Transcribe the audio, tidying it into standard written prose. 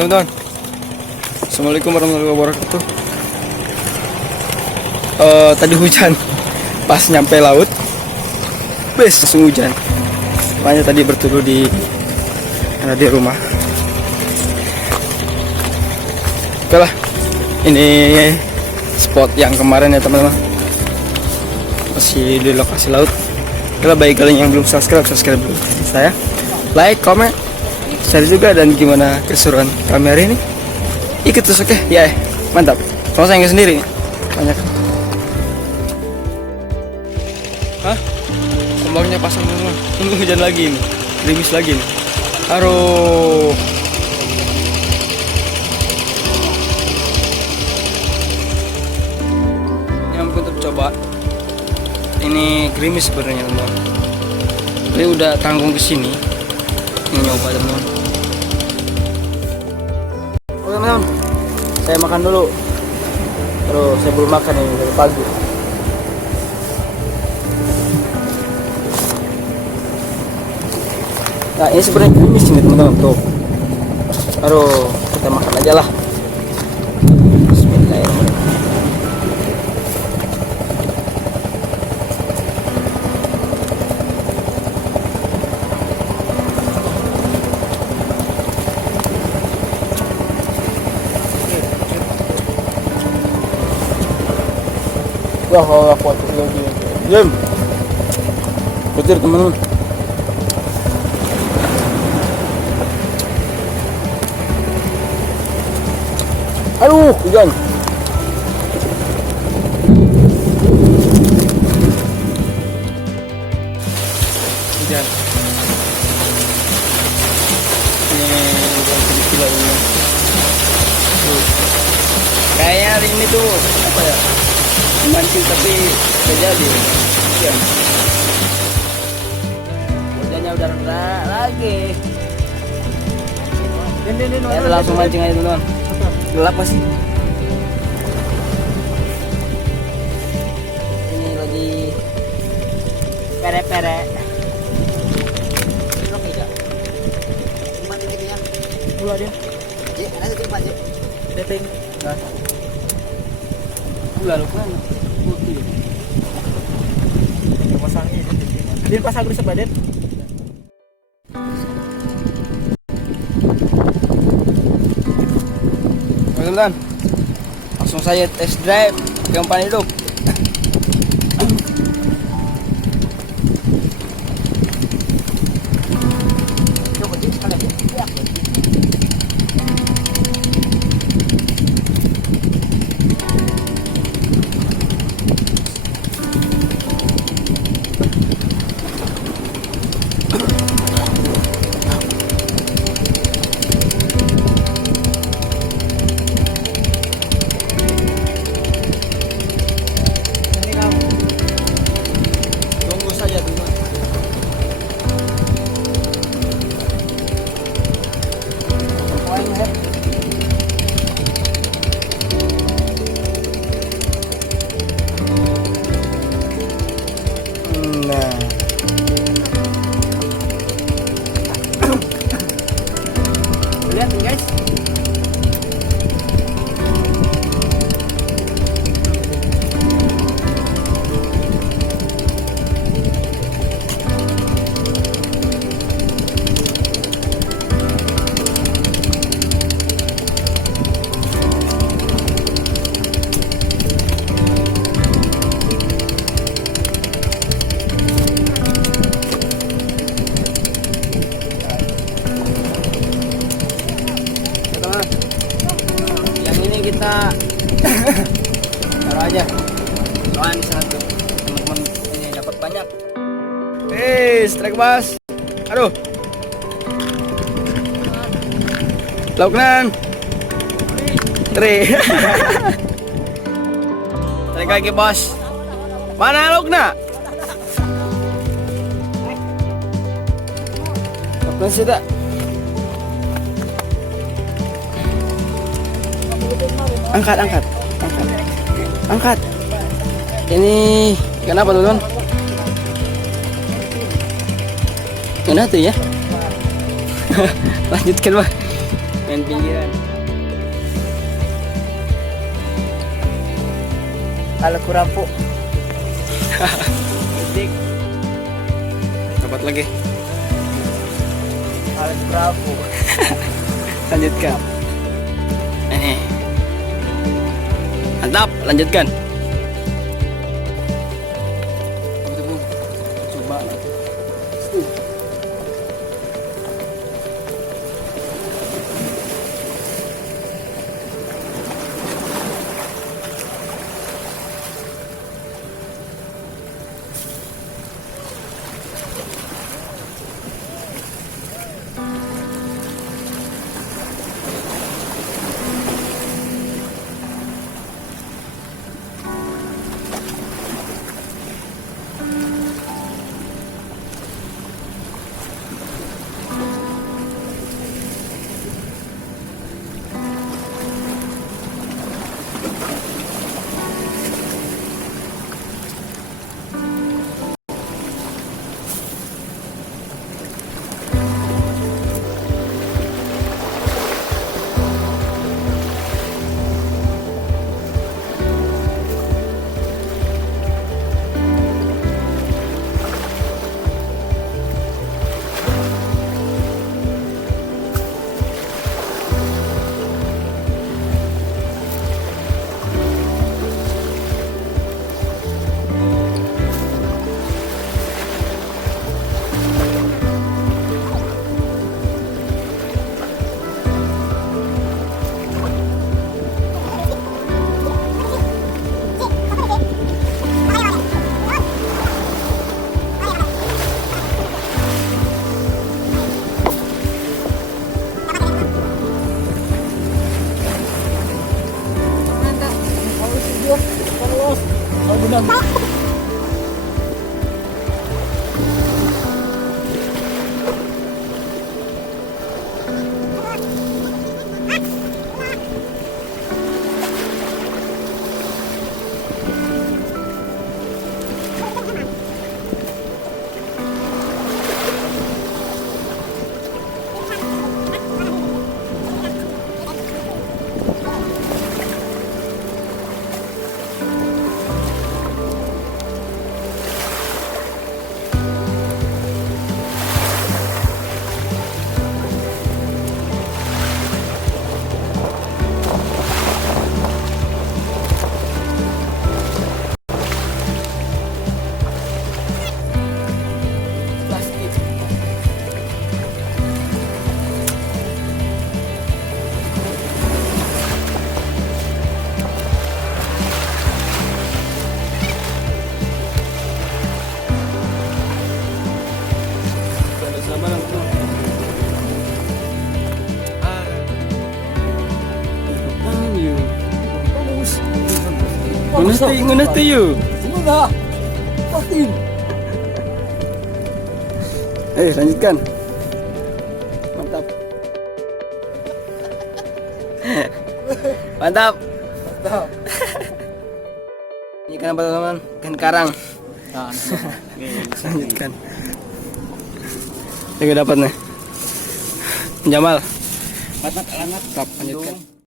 teman-teman. Assalamualaikum warahmatullahi wabarakatuh. Tadi hujan, pas nyampe laut, langsung hujan. Makanya tadi berteduh di rumah. Oke lah, ini spot yang kemarin ya teman-teman, masih di lokasi laut. Kalau bagi kalian yang belum subscribe dulu saya, like, comment, share juga. Dan gimana keseruan kami hari ini, ikut terus. Oke ya, mantap. Kalau saya nggak sendiri banyak. Hah? Ombaknya pasang teman-teman. Tunggu hujan lagi nih, gerimis lagi nih. Aduh. Ini untuk coba. Ini gerimis sebenarnya teman-teman. Ini udah tanggung ke sini. Ini nyoba teman-teman. Oke teman-teman, saya makan dulu. Terus saya belum makan ini dari pagi. Nah ini sebenarnya gerimis ini teman-teman tuh. Aduh, kita makan aja lah. Bismillahirrahmanirrahim. Wah, kalau kuat lagi. Diam. Petir teman-teman. Aduh, hujan. Hujan. Ini hujan sedikit lagi. Kayaknya hari ini tuh apa ya? Mancing tapi gak jadi. Hujan. Hujannya udah reda lagi. Kita langsung mancing aja teman-teman. Gelap masih. Ini lagi pere-pere. Belum tidak. Cuma titiknya. Gula dia. Iya, ada titik aja. Titik. Nah. Gula lu kan. Putih. Pasangnya di titik. Dia pasang dulu sebadan. Teman-teman, langsung saya test drive umpan hidup. Lihat guys. Kita taruh aja, soalnya satu teman-teman ini dapat banyak. Strike mas. Aduh, lauknan tri. Strike lagi bos. Mana laukna? Lauknan sih tak? Angkat. Ini kenapa teman-teman? Kenapa tuh ya? Lanjutkan bah. main pinggiran. Kalau kurapu. Dik. Dapat lagi. Kalau kurapu. Lanjutkan. Mantap, lanjutkan. Coba. Ngunah yuk. Semoga. Pasti. Lanjutkan. Mantap. Mantap. Mantap. Ini kan apa teman-teman? Ikan karang. Lanjutkan. Juga dapat nih. Jamal. Mantap, Lanjutkan.